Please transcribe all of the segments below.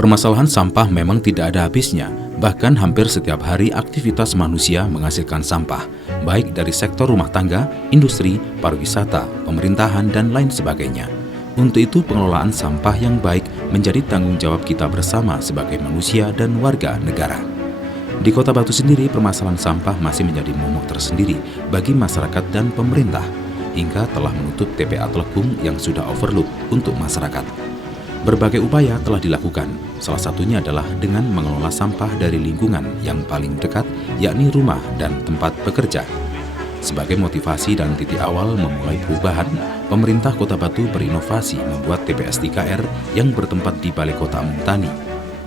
Permasalahan sampah memang tidak ada habisnya, bahkan hampir setiap hari aktivitas manusia menghasilkan sampah, baik dari sektor rumah tangga, industri, pariwisata, pemerintahan, dan lain sebagainya. Untuk itu, pengelolaan sampah yang baik menjadi tanggung jawab kita bersama sebagai manusia dan warga negara. Di Kota Batu sendiri, permasalahan sampah masih menjadi momok tersendiri bagi masyarakat dan pemerintah, hingga telah menutup TPA Telekung yang sudah overload untuk masyarakat. Berbagai upaya telah dilakukan, salah satunya adalah dengan mengelola sampah dari lingkungan yang paling dekat, yakni rumah dan tempat bekerja. Sebagai motivasi dan titik awal memulai perubahan, pemerintah Kota Batu berinovasi membuat TPS 3R yang bertempat di Balai Kota Amung Tani.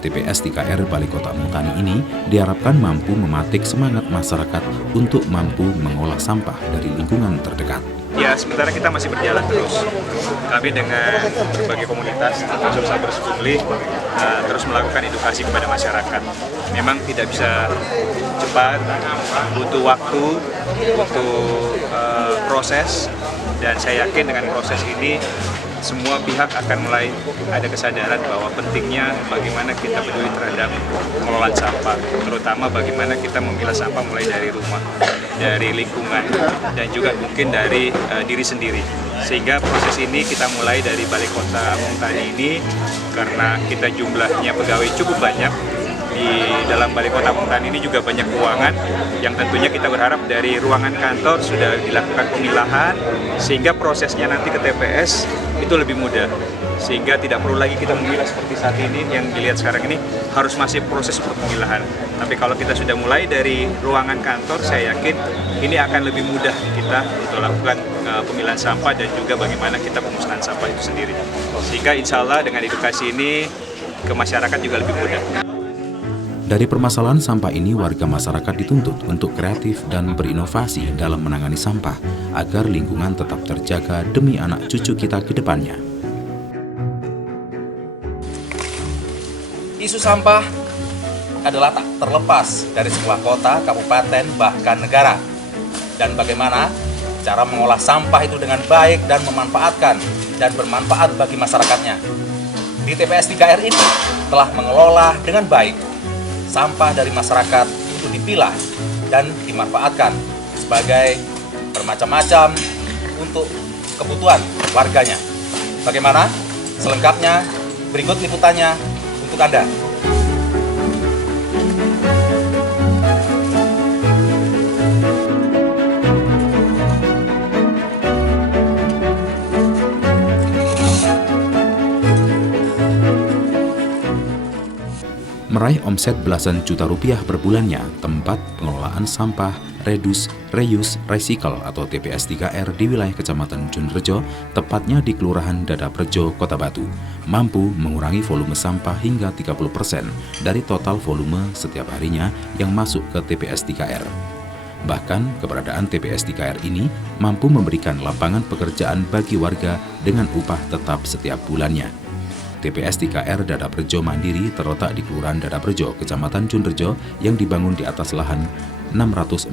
TPS 3R Balai Kota Amung Tani ini diharapkan mampu mematik semangat masyarakat untuk mampu mengolah sampah dari lingkungan terdekat. Ya, sementara kita masih berjalan terus. Kami dengan berbagai komunitas, termasuk Sabers Pungli, terus melakukan edukasi kepada masyarakat. Memang tidak bisa cepat, butuh waktu, butuh proses, dan saya yakin dengan proses ini semua pihak akan mulai ada kesadaran bahwa pentingnya bagaimana kita peduli terhadap pengelolaan sampah, terutama bagaimana kita memilah sampah mulai dari rumah, dari lingkungan, dan juga mungkin dari diri sendiri. Sehingga proses ini kita mulai dari Balai Kota Amung Tani ini, karena kita jumlahnya pegawai cukup banyak. Di dalam Balai Kota Amung Tani ini juga banyak ruangan yang tentunya kita berharap dari ruangan kantor sudah dilakukan pemilahan, sehingga prosesnya nanti ke TPS itu lebih mudah, sehingga tidak perlu lagi kita memilah seperti saat ini yang dilihat sekarang ini harus masih proses pemilahan. Tapi kalau kita sudah mulai dari ruangan kantor, saya yakin ini akan lebih mudah kita untuk lakukan pemilahan sampah dan juga bagaimana kita pemusnahan sampah itu sendiri. Sehingga insya Allah dengan edukasi ini ke masyarakat juga lebih mudah. Dari permasalahan sampah ini, warga masyarakat dituntut untuk kreatif dan berinovasi dalam menangani sampah agar lingkungan tetap terjaga demi anak cucu kita ke depannya. Isu sampah adalah tak terlepas dari sebuah kota, kabupaten, bahkan negara. Dan bagaimana cara mengolah sampah itu dengan baik dan memanfaatkan dan bermanfaat bagi masyarakatnya. Di TPS 3R ini telah mengelola dengan baik sampah dari masyarakat itu dipilah dan dimanfaatkan sebagai bermacam-macam untuk kebutuhan warganya. Bagaimana? Selengkapnya berikut liputannya untuk Anda. Meraih omset belasan juta rupiah per bulannya, tempat pengelolaan sampah Reduce, Reuse, Recycle atau TPS 3R di wilayah Kecamatan Junrejo, tepatnya di Kelurahan Dadaprejo, Kota Batu, mampu mengurangi volume sampah hingga 30% dari total volume setiap harinya yang masuk ke TPS 3R. Bahkan, keberadaan TPS 3R ini mampu memberikan lapangan pekerjaan bagi warga dengan upah tetap setiap bulannya. TPS 3R Dadaprejo Mandiri terletak di Kelurahan Dadaprejo, Kecamatan Junrejo yang dibangun di atas lahan 640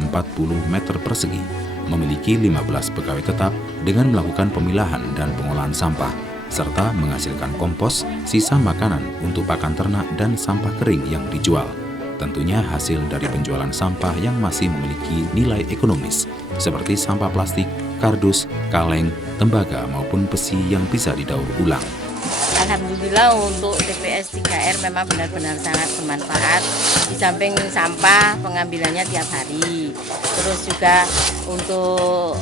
meter persegi, memiliki 15 pegawai tetap dengan melakukan pemilahan dan pengolahan sampah, serta menghasilkan kompos, sisa makanan untuk pakan ternak dan sampah kering yang dijual. Tentunya hasil dari penjualan sampah yang masih memiliki nilai ekonomis, seperti sampah plastik, kardus, kaleng, tembaga maupun besi yang bisa didaur ulang. Alhamdulillah untuk TPS 3R memang benar-benar sangat bermanfaat. Di samping sampah pengambilannya tiap hari, terus juga untuk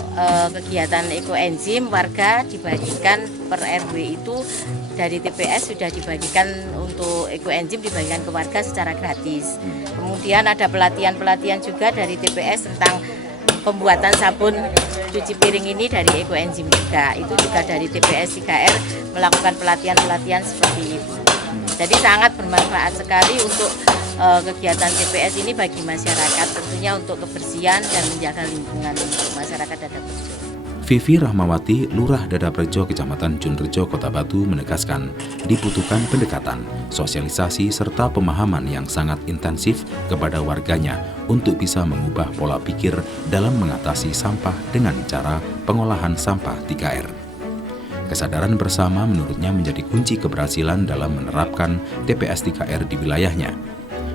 kegiatan ekoenzim warga dibagikan per RW itu dari TPS sudah dibagikan untuk ekoenzim dibagikan ke warga secara gratis. Kemudian ada pelatihan-pelatihan juga dari TPS tentang pembuatan sabun cuci piring ini dari ekoenzim juga. Itu juga dari TPS 3R melakukan pelatihan-pelatihan seperti itu. Jadi sangat bermanfaat sekali untuk kegiatan TPS ini bagi masyarakat, tentunya untuk kebersihan dan menjaga lingkungan untuk masyarakat Dadaprejo. Vivi Rahmawati, Lurah Dadaprejo, Kecamatan Junrejo, Kota Batu menegaskan dibutuhkan pendekatan, sosialisasi, serta pemahaman yang sangat intensif kepada warganya untuk bisa mengubah pola pikir dalam mengatasi sampah dengan cara pengolahan sampah 3R. Kesadaran bersama menurutnya menjadi kunci keberhasilan dalam menerapkan TPS 3R di wilayahnya.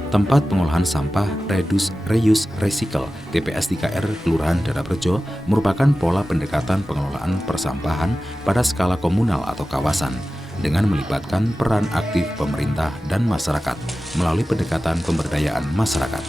Tempat pengolahan sampah Reduce, Reuse, Recycle TPS 3R Kelurahan Dadarejo merupakan pola pendekatan pengelolaan persampahan pada skala komunal atau kawasan dengan melibatkan peran aktif pemerintah dan masyarakat melalui pendekatan pemberdayaan masyarakat.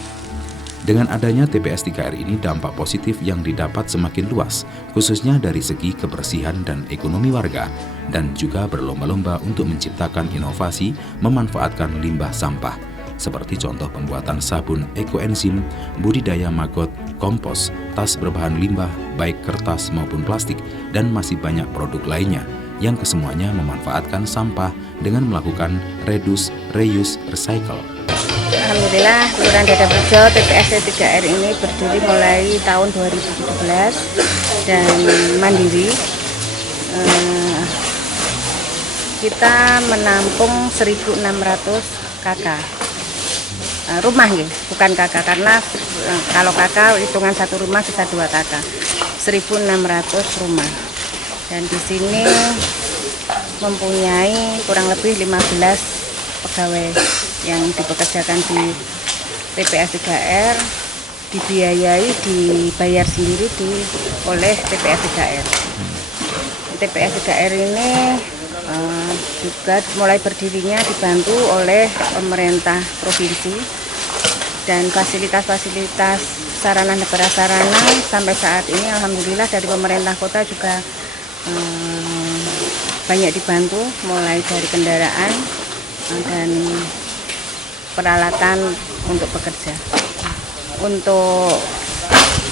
Dengan adanya TPS 3R ini, dampak positif yang didapat semakin luas, khususnya dari segi kebersihan dan ekonomi warga, dan juga berlomba-lomba untuk menciptakan inovasi memanfaatkan limbah sampah, seperti contoh pembuatan sabun ekoenzim, budidaya maggot, kompos, tas berbahan limbah, baik kertas maupun plastik, dan masih banyak produk lainnya, yang kesemuanya memanfaatkan sampah dengan melakukan reduce, reuse, recycle. Alhamdulillah, Kelurahan Dadarejo TPS 3R ini berdiri mulai tahun 2017 dan mandiri. Kita menampung 1.600 KK. Rumah ya, bukan KK, karena kalau KK hitungan satu rumah bisa 2 KK. 1.600 rumah. Dan di sini mempunyai kurang lebih 15 pegawai yang dipekerjakan di TPS 3R, dibiayai, dibayar sendiri oleh TPS 3R. TPS 3R ini juga mulai berdirinya dibantu oleh pemerintah provinsi, dan fasilitas-fasilitas sarana dan prasarana sampai saat ini alhamdulillah dari pemerintah kota juga banyak dibantu, mulai dari kendaraan dan peralatan untuk bekerja. Untuk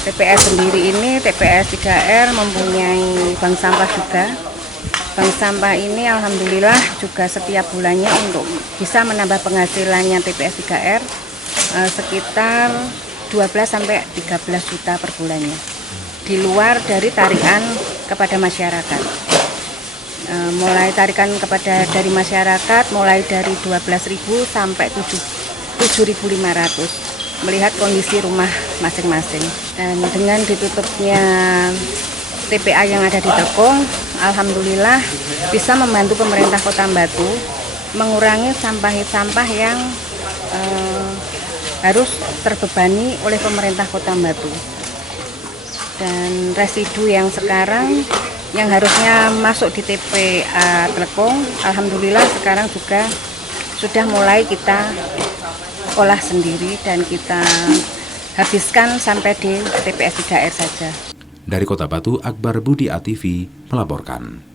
TPS sendiri ini, TPS 3R mempunyai bank sampah juga. Bank sampah ini alhamdulillah juga setiap bulannya untuk bisa menambah penghasilannya TPS 3R sekitar 12-13 juta per bulannya. Di luar dari tarikan kepada masyarakat. Mulai tarikan dari masyarakat mulai dari 12.000 sampai 7.500 melihat kondisi rumah masing-masing. Dan dengan ditutupnya TPA yang ada di Tekong, alhamdulillah bisa membantu pemerintah Kota Batu mengurangi sampah yang harus terbebani oleh pemerintah Kota Batu. Dan residu yang sekarang yang harusnya masuk di TPA Tekong, alhamdulillah sekarang juga sudah mulai kita olah sendiri dan kita habiskan sampai di TPS 3R saja. Dari Kota Batu, Akbar Budi ATV melaporkan.